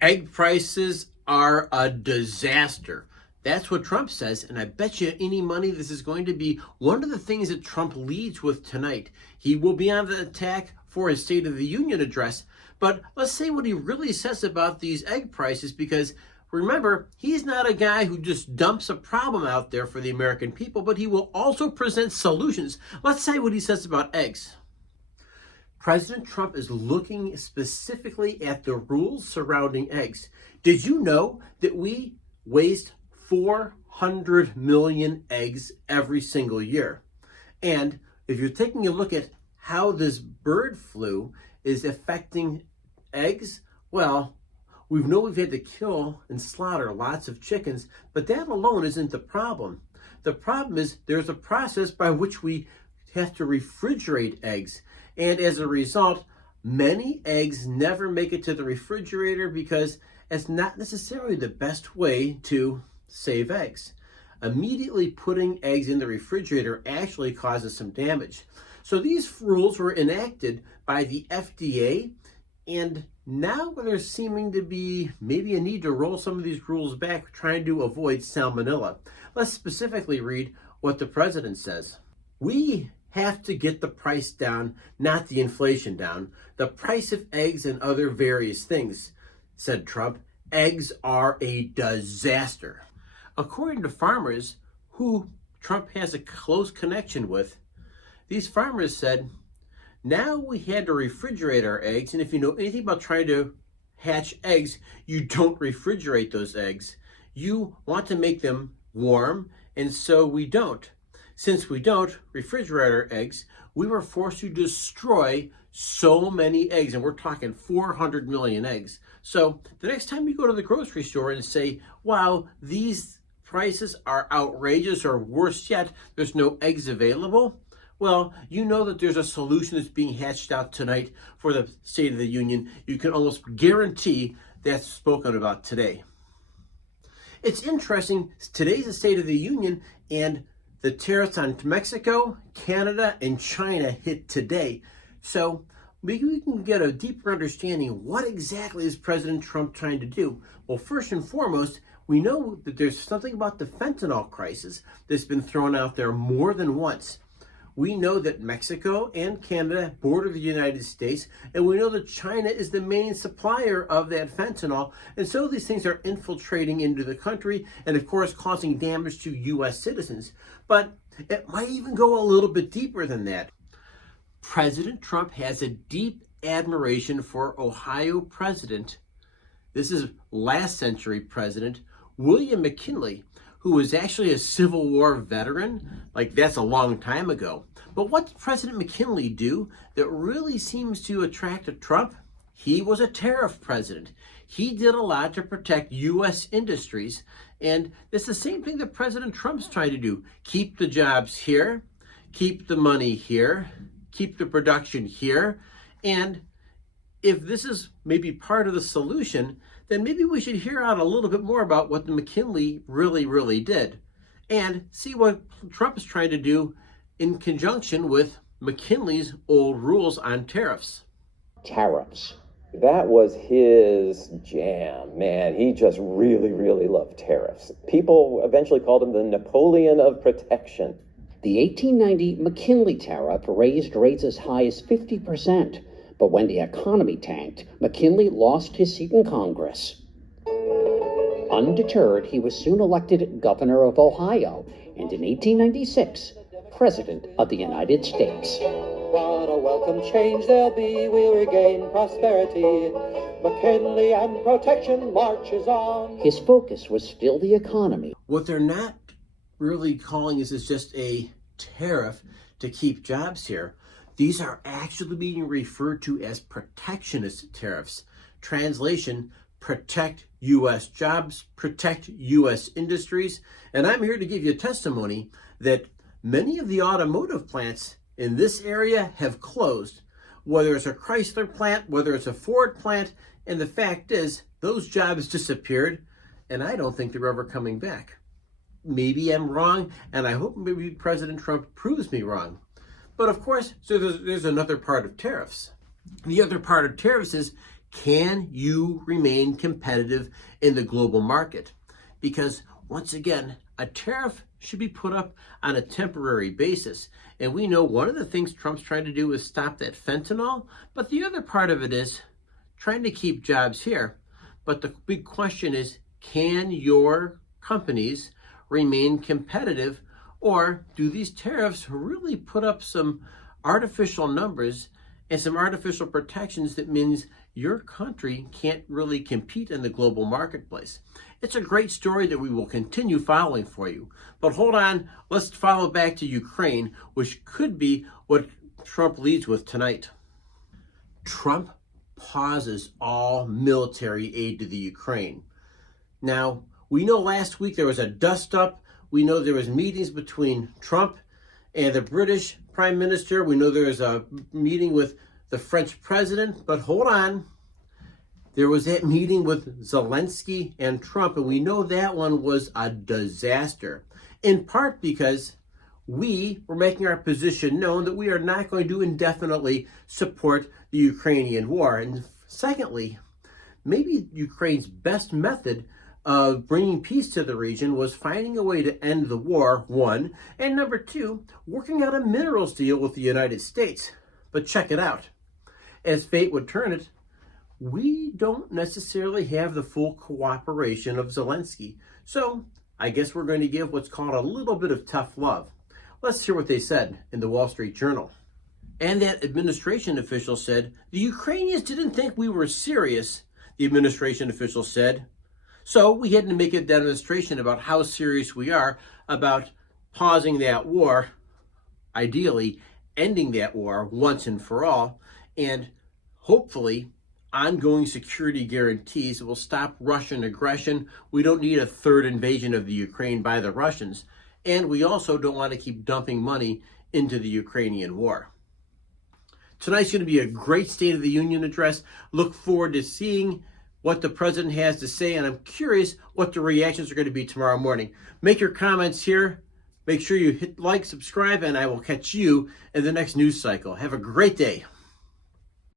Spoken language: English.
Egg prices are a disaster. That's what Trump says, and I bet you any money this is going to be one of the things that Trump leads with tonight. He will be on the attack for his State of the Union address, but let's say what he really says about these egg prices, because remember, he's not a guy who just dumps a problem out there for the American people, but he will also present solutions. Let's say what he says about eggs. President Trump is looking specifically at the rules surrounding eggs. Did you know that we waste 400 million eggs every single year? And if you're taking a look at how this bird flu is affecting eggs, well, we've had to kill and slaughter lots of chickens, but that alone isn't the problem. The problem is there's a process by which we have to refrigerate eggs. And as a result, many eggs never make it to the refrigerator because it's not necessarily the best way to save eggs. Immediately putting eggs in the refrigerator actually causes some damage. So these rules were enacted by the FDA, and now there's seeming to be maybe a need to roll some of these rules back, trying to avoid salmonella. Let's specifically read what the president says. We have to get the price down, not the inflation down. The price of eggs and other various things, said Trump. Eggs are a disaster. According to farmers who Trump has a close connection with, these farmers said, now we had to refrigerate our eggs, and if you know anything about trying to hatch eggs, you don't refrigerate those eggs. You want to make them warm, and so we don't. Since we don't refrigerate our eggs, we were forced to destroy so many eggs, and we're talking 400 million eggs. So the next time you go to the grocery store and say, wow, these prices are outrageous, or worse yet, there's no eggs available, well, you know that there's a solution that's being hatched out tonight for the State of the Union. You can almost guarantee that's spoken about today. It's interesting, today's the State of the Union, and the tariffs on Mexico, Canada, and China hit today. So maybe we can get a deeper understanding what exactly is President Trump trying to do. Well, first and foremost, we know that there's something about the fentanyl crisis that's been thrown out there more than once. We know that Mexico and Canada border the United States, and we know that China is the main supplier of that fentanyl. And so these things are infiltrating into the country and, of course, causing damage to U.S. citizens. But it might even go a little bit deeper than that. President Trump has a deep admiration for Ohio president, this is last century president, William McKinley, who was actually a Civil War veteran. Like, that's a long time ago. But what did President McKinley do that really seems to attract Trump? He was a tariff president. He did a lot to protect U.S. industries. And it's the same thing that President Trump's trying to do. Keep the jobs here, keep the money here, keep the production here. And if this is maybe part of the solution, then maybe we should hear out a little bit more about what the McKinley really did, and see what Trump is trying to do in conjunction with McKinley's old rules on tariffs. Tariffs. That was his jam, man. He just really loved tariffs. People eventually called him the Napoleon of protection. The 1890 McKinley tariff raised rates as high as 50%. But when the economy tanked, McKinley lost his seat in Congress. Undeterred, he was soon elected governor of Ohio, and in 1896, President of the United States. What a welcome change there'll be, we'll regain prosperity. McKinley and protection marches on. His focus was still the economy. What they're not really calling this is just a tariff to keep jobs here. These are actually being referred to as protectionist tariffs. Translation, protect U.S. jobs, protect U.S. industries. And I'm here to give you a testimony that many of the automotive plants in this area have closed, whether it's a Chrysler plant, whether it's a Ford plant, and the fact is, those jobs disappeared, and I don't think they're ever coming back. Maybe I'm wrong, and I hope maybe President Trump proves me wrong. But of course, so there's another part of tariffs. The other part of tariffs is Can you remain competitive in the global market? Because once again, a tariff should be put up on a temporary basis. And we know one of the things Trump's trying to do is stop that fentanyl, but the other part of it is trying to keep jobs here. But the big question is, can your companies remain competitive, or do these tariffs really put up some artificial numbers and some artificial protections that means your country can't really compete in the global marketplace? It's a great story that we will continue following for you. But hold on, let's follow back to Ukraine, which could be what Trump leads with tonight. Trump pauses all military aid to the Ukraine. Now, we know last week there was a dust-up. We know there was meetings between Trump and the British Prime Minister. We know there was a meeting with the French president. But hold on. There was that meeting with Zelensky and Trump, and we know that one was a disaster, in part because we were making our position known that we are not going to indefinitely support the Ukrainian war. And secondly, maybe Ukraine's best method of bringing peace to the region was finding a way to end the war, one, and number two, working out a minerals deal with the United States. But check it out. As fate would turn it, we don't necessarily have the full cooperation of Zelensky. So I guess we're going to give what's called a little bit of tough love. Let's hear what they said in the Wall Street Journal. And that administration official said, the Ukrainians didn't think we were serious, the administration official said. So we had to make a demonstration about how serious we are about pausing that war, ideally ending that war once and for all, and hopefully ongoing security guarantees that will stop Russian aggression. We don't need a third invasion of the Ukraine by the Russians. And we also don't want to keep dumping money into the Ukrainian war. Tonight's going to be a great State of the Union address. Look forward to seeing what the president has to say, and I'm curious what the reactions are going to be tomorrow morning. Make your comments here. Make sure you hit like, subscribe, and I will catch you in the next news cycle. Have a great day.